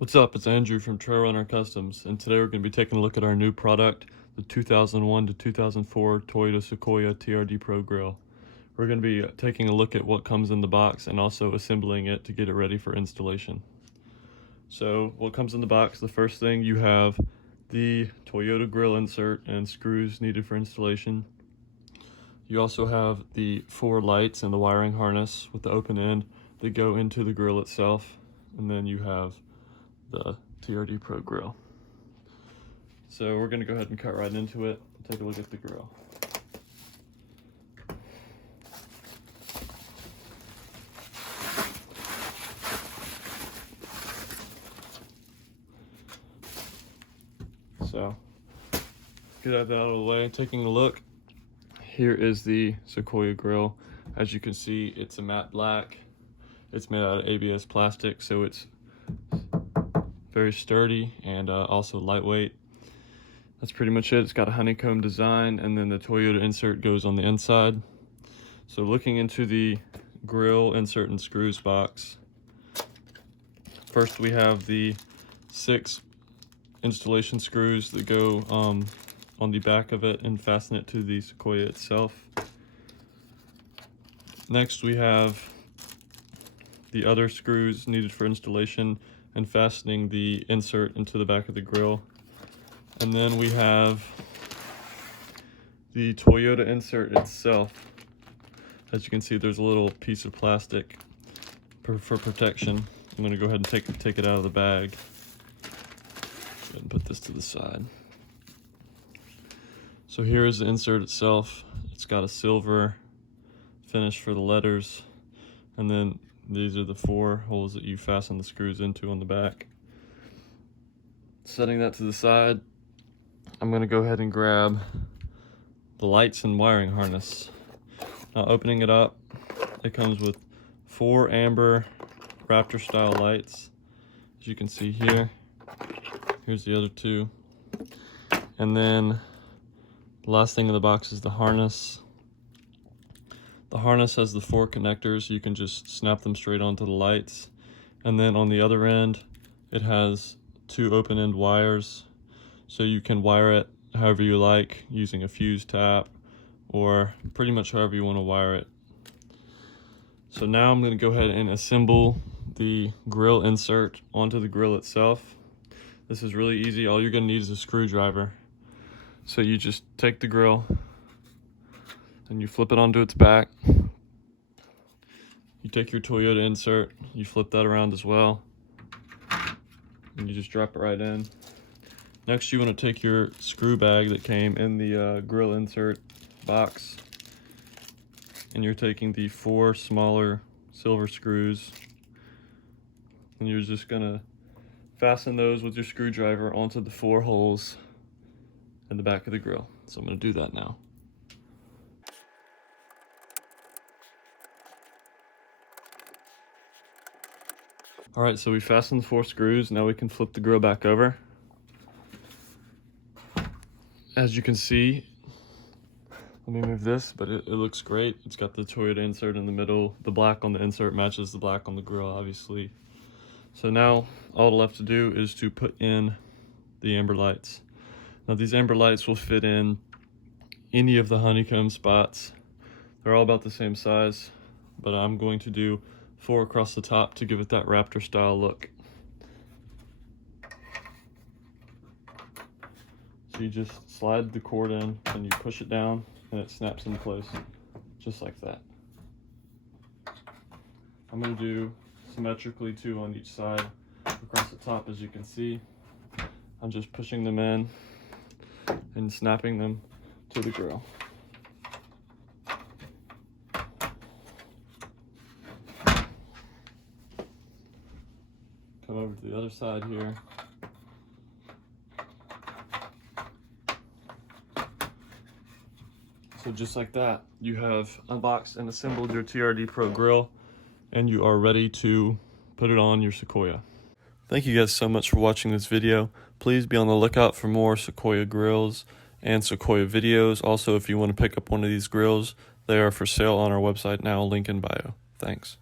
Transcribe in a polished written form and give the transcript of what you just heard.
What's up, it's Andrew from Trail Runner Customs, and today we're going to be taking a look at our new product, the 2001 to 2004 Toyota Sequoia TRD Pro Grill. We're going to be taking a look at what comes in the box and also assembling it to get it ready for installation. So what comes in the box, the first thing you have the Toyota grill insert and screws needed for installation. You also have the 4 lights and the wiring harness with the open end that go into the grill itself, and then you have the TRD Pro Grill. So we're going to go ahead and cut right into it and take a look at the grill. So get that out of the way. Taking a look, here is the Sequoia grill. As you can see, it's a matte black. It's made out of ABS plastic, so it's very sturdy and also lightweight. That's pretty much it. It's got a honeycomb design, and then the Toyota insert goes on the inside. So looking into the grill insert and screws box, first we have the 6 installation screws that go on the back of it and fasten it to the Sequoia itself. Next we have the other screws needed for installation and fastening the insert into the back of the grill. And then we have the Toyota insert itself. As you can see, there's a little piece of plastic for protection. I'm going to go ahead and take it out of the bag. Go ahead and put this to the side. So here is the insert itself. It's got a silver finish for the letters, and then these are the 4 holes that you fasten the screws into on the back. Setting that to the side, I'm going to go ahead and grab the lights and wiring harness. Now opening it up, it comes with 4 amber Raptor style lights, as you can see here. Here's the other 2. And then the last thing in the box is the harness. The harness has the 4 connectors. You can just snap them straight onto the lights. And then on the other end, it has 2 open-end wires. So you can wire it however you like, using a fuse tap, or pretty much however you want to wire it. So now I'm going to go ahead and assemble the grill insert onto the grill itself. This is really easy. All you're going to need is a screwdriver. So you just take the grill and you flip it onto its back. You take your Toyota insert, you flip that around as well, and you just drop it right in. Next, you want to take your screw bag that came in the grill insert box, and you're taking the 4 smaller silver screws, and you're just gonna fasten those with your screwdriver onto the 4 holes in the back of the grill. So I'm gonna do that now. All right, so we fastened the 4 screws. Now we can flip the grill back over. As you can see, let me move this, but it looks great. It's got the Toyota insert in the middle. The black on the insert matches the black on the grill, obviously. So now all left to do is to put in the amber lights. Now these amber lights will fit in any of the honeycomb spots. They're all about the same size, but I'm going to do 4 across the top to give it that Raptor style look. So you just slide the cord in and you push it down and it snaps in place, just like that. I'm going to do symmetrically 2 on each side across the top. As you can see, I'm just pushing them in and snapping them to the grill. Come over to the other side here. So just like that, you have unboxed and assembled your TRD Pro Grill, and you are ready to put it on your Sequoia. Thank you guys so much for watching this video. Please be on the lookout for more Sequoia grills and Sequoia videos. Also, if you want to pick up one of these grills, they are for sale on our website now, link in bio. Thanks.